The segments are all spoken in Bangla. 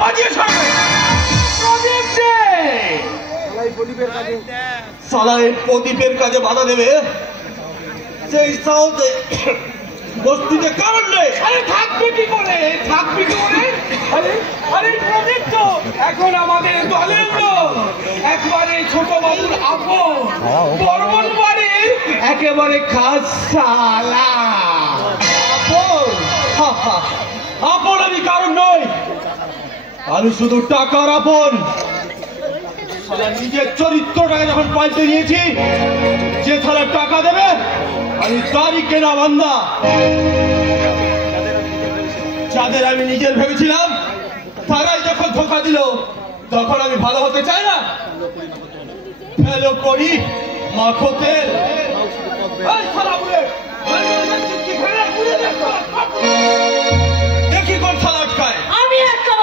বাজিয়ে ছাড়বে। সালাই প্রদীপের কাজে বাধা দেবে সেই সাহসে বস্তিতে কারণ নেই। আরে থাকবে কি করে, থাকবে কি করে? আরে আরে প্রদীপ তো এখন আমাদের দলের লোক, একবারে ছোট বাবুর আপন, বর্মন বাড়ির একেবারে খাস শালা। আপন আমি কারণ নই, আমি শুধু টাকার আপন। নিজের চরিত্রটাকে যখন পাল্টে নিয়েছি, যে ছাড়া টাকা দেবে আমি তারই কেনা বান্দা। যাদের আমি নিজের ভেবেছিলাম তারাই যখন ধোঁকা দিল, তখন আমি ভালো হতে চাই না, ফেলো করি মাখো তেল। দেখি কোন ছালা আটকায়। আমি একটা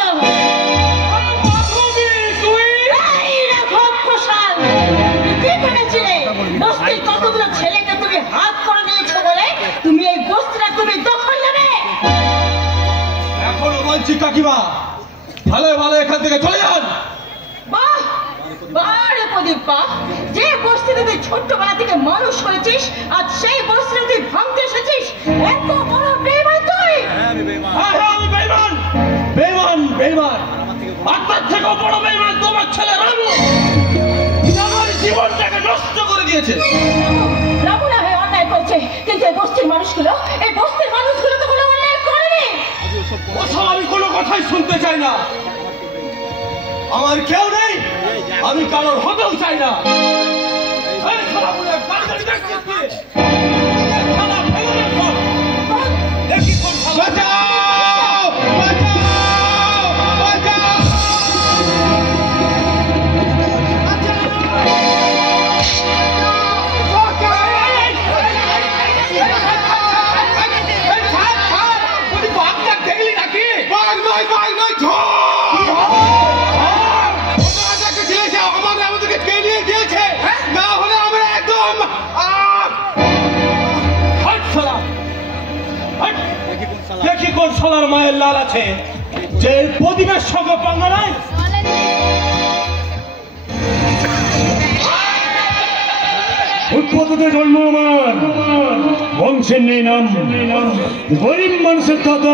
কতগুলো ছেলেকে তুমি হাত করে নিয়েছো বলে তুমি এই বস্তিটা তুমি দখল নেবে? এখনো বলছি কাকিমা, ভালো ভালো এখান থেকে চলে যান। বাহ বাহ রে প্রদীপ বাহ, যে বস্তিতে তুই ছোট্টবেলা থেকে মানুষ করেছিস, আজ সেই বস্তিতে তুই ভাঙতে এসেছিস। এত বড় বেঈমান তুই। আমি বেঈমান, বেঈমান, বেঈমান। আপনার থেকেও বড় বেঈমান তোমার ছেলে রামু। আমার জীবনটাকে নষ্ট করে দিয়েছে। রামু না হয়ে অন্যায় করছে, কিন্তু এই বস্তির মানুষগুলো তো কোনো অন্যায় করেনি। ওসব আমি কোনো কথাই শুনতে চাই না। আমার কেউ নেই, আমি কারোর হতেও চাই না। দেখি কোন সোনার মায়ের লাল আছে যে প্রদীপের সঙ্গে পাঙ্গা নাই। উৎপত্তিতে জন্ম আমার, বংশের নেই নাম, গরিব মানুষের কথা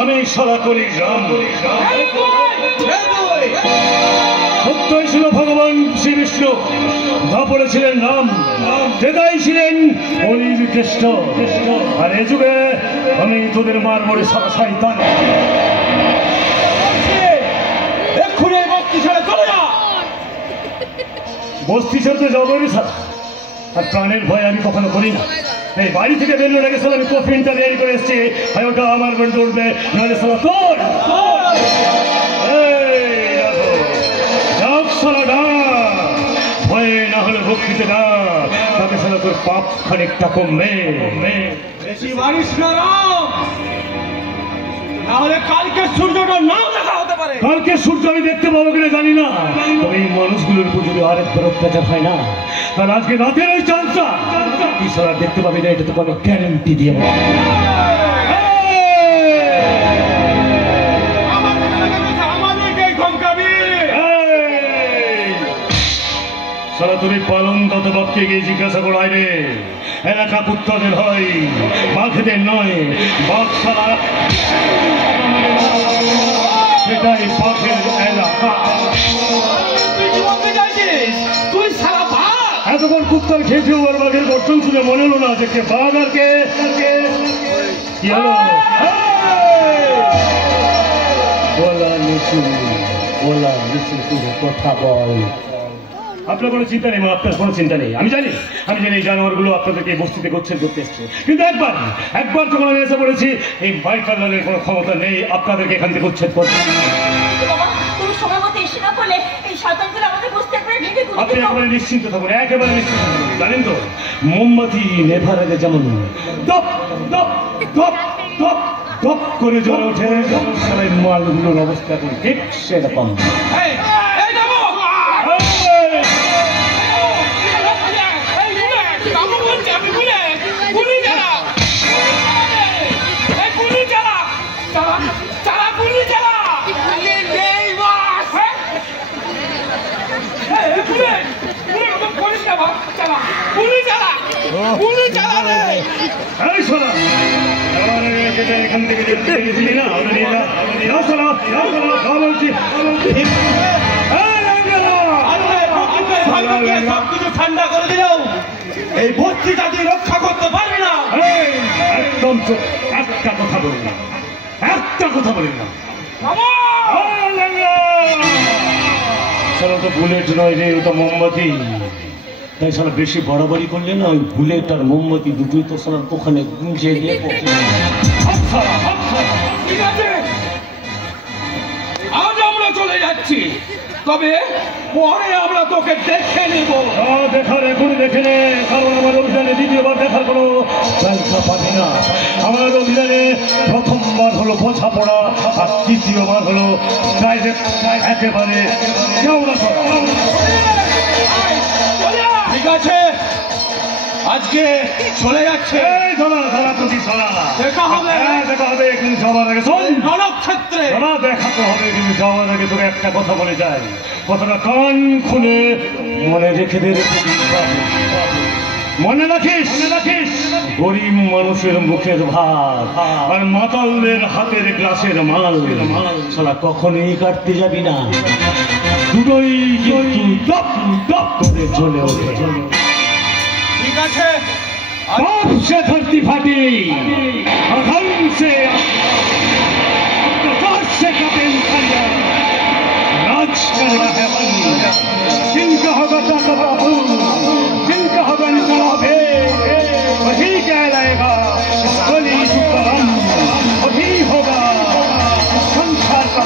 আমি সারা করি রাম। সত্যই ছিল ভগবান শ্রী বিষ্ণু, ধাপড়ে ছিলেন রাম, তেদাই ছিলেন অলির কৃষ্ণ, আর এ যুগে আমি তোদের মার মরে সারা শয়তান। এক্ষুনি এই বস্তি ছেড়ে চলে যা। বস্তি ছেড়ে যাবই সারা, আর প্রাণের ভয় আমি কখনো করি না। এই বাড়ি থেকে বেরোলে গেছিল আমি কফিনটা রেডি করে এসেছি, ওটা আমার বের দৌড়বে, নাহলে সারা তোর। ভয়ে না হলে ভক্তিতে না, তাতে সারা তোর পাপ খানিকটা কমবে। বেশি মারিস না রাম, নাহলে কালকে সূর্যটা নাও দেখা হতে পারে। কালকে সূর্য আমি দেখতে পাবো কিনা জানি না, তবে এই মানুষগুলোর উপর যদি আরেকবার অত্যাচার হয় না, তাহলে আজকে রাতের ওই চাঁদটা তুই সারা দেখতে পাবি না, এটা তো কোনো গ্যারেন্টি দিয়ে বল। সারা তুমি পালন তত বাপকে গিয়ে জিজ্ঞাসা করাই রে, এলাকা কুত্তাদের হয়, বাঘেদের নয়। বাঘ সারা সেটাই বাঘের এলাকা। তুই সারা বাঘ? এতক্ষণ কুত্তার খেয়েছে ওর বাঘের গর্জন শুনে মনে হলো না যে কে বাঘ আর কে কি হলো। বলা নিচু কথা বল। আপনার কোনো চিন্তা নেই, আপনার কোনো চিন্তা নেই। আমি জানি এই জানোয়ারগুলো আপনাদেরকে বস্তিতে গোচ্ছেদ করতে এসছে, কিন্তু একবার যখন আমি এসে পড়েছি, এই বাইকার লালের কোনো ক্ষমতা নেই আপনাদেরকে এখান থেকে উচ্ছেদ করতে। আপনি একেবারে নিশ্চিন্ত থাকুন, একেবারে নিশ্চিন্ত থাকুন। জানেন তো, মোমবাতি নেভার আগে যেমন দপ দপ দপ দপ দপ করে জ্বলে ওঠে, সবাই মালগুলোর অবস্থা ঠিক সেরকম। গুলি চালালে। এই শোনা, এখান থেকে গেছিলি না সবকিছু ঠান্ডা করে দিলেও এই বস্তিটা তুই রক্ষা করতে পারবি না। একদম একটা কথা বলি না, একটা কথা বলি না। তো বুলেট নয় রে, ওটা মোমবাতি। তাই সারা বেশি বাড়াবাড়ি করলে না, ওই বুলেট আর মোমবাতি দুটোই তো সারা ওখানে গুঁজে দিয়ে ঠিক আছে, আজ আমরা চলে যাচ্ছি, তবে পরে আমরা তোকে দেখে নেব। দেখার এখনই দেখে নে, কারণ আমার অভিযানে দ্বিতীয়বার দেখার কোনো জায়গা পাবি না। আমার অভিযানে প্রথমবার হলো বোঝাপড়া, আর তৃতীয়বার হলো ডাইরেক্ট একেবারে কেওড়া করা। ঠিক আছে, আজকে চলে যাচ্ছে। দেখা হবে, দেখা হবে, কিন্তু যাওয়ার আগে শোন, রণক্ষেত্রে দেখা তো হবে, কিন্তু যাওয়ার আগে তোকে একটা কথা বলে যাই, কথাটা কান খুলে মনে রেখে দে। মনে রাখিস, গরিব মানুষের মুখের ভাত আর মাতালদের হাতের গ্লাসের মাল সালা কখনোই কাটতে যাবি না। দুটোই কিন্তু টপ টপ করে চলে ওঠে। ঠিক আছে, से धरती फाटी, अधम से आकाश से कटे उखड़िया, नाच करेगा हेवन, जिनका होगा ताकत बाबू, जिनका होगा इनकलाब, वही कहलाएगा बलि सुकरम, वही होगा संसार का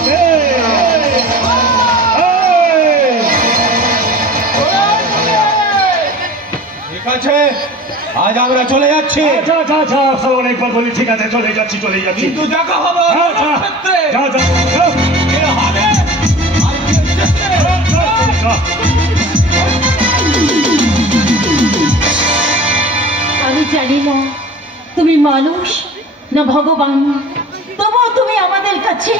ঠিক আছে, আজ আমরা চলে যাচ্ছি। অনেকবার বলি ঠিক আছে, চলে যাচ্ছি, কিন্তু দেখা হবে রণক্ষেত্রে। আমি জানি না তুমি মানুষ না ভগবান, তবুও তুমি আমাদের কাছে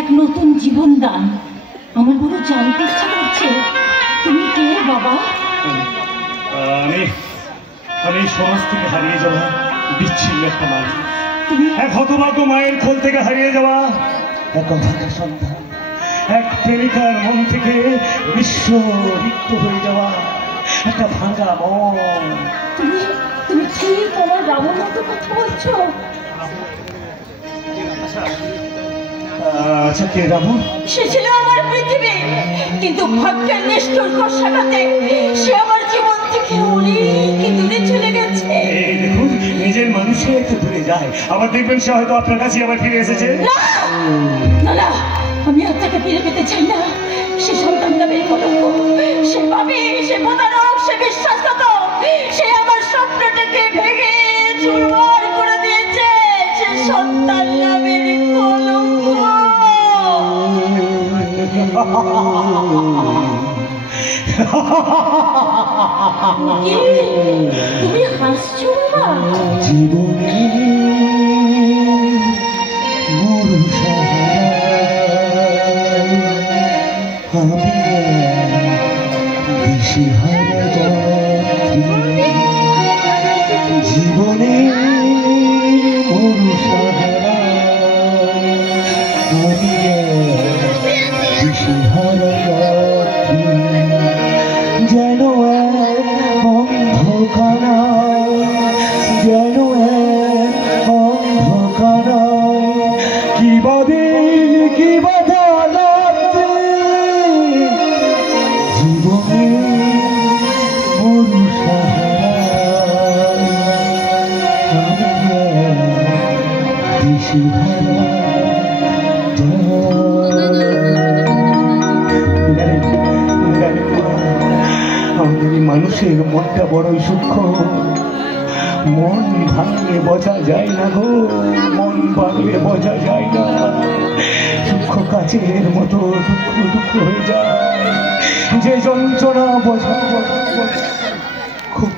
এক নতুন জীবন দান। আমার বড় জানতে ইচ্ছা করছে, তুমি কে বাবা? আমি সমাজ থেকে হারিয়ে যাওয়া বিচ্ছিন্ন একটা মানুষ, এক হতভাগ্য মায়ের কোল থেকে হারিয়ে যাওয়া এক অভাগা সন্তান, এক প্রেমিকার মন থেকে বিশ্ব রিক্ত হয়ে যাওয়া একটা ভাঙা মন। তুমি ঠিক আমার রাবণ মতো কথা বলছো। আচ্ছা, কে রাবণ? সে ছিল আমার পৃথিবী, কিন্তু ভাগ্যের নিষ্ঠুর কষাঘাতে সে আমার জীবন থেকে অনেক দূরে চলে গেছে। দেখুন, নিজের মানুষে একটু দূরে যায়, আবার দেখবেন সে হয়তো আপনার কাছে আবার ফিরে এসেছে। না, আমি আর তাকে ফিরে পেতে চাই না। সে সন্তান নামের কলঙ্ক, সে পাপী, সে প্রতারক, সে বিশ্বাসঘাতক, সে আমার স্বপ্নটাকে ভেঙে চুরমার করে দিয়েছে। সে সন্তান নামের কলঙ্ক। তুমি হাসছো না? জীবনে জীবনে যেন অন্ধকার, যেন অন্ধকার, কি বাদিন কি বাধা লাগছে জীবনে মানুষের মনটা বড়ই সূক্ষ্ম, মন ভাঙলে বোঝা যায় না গো, মন ভাঙলে বোঝা যায় না। সূক্ষ্ম কাচের মতো দুঃখ দুঃখ হয়ে যায়, যে যন্ত্রণা বোঝা খুব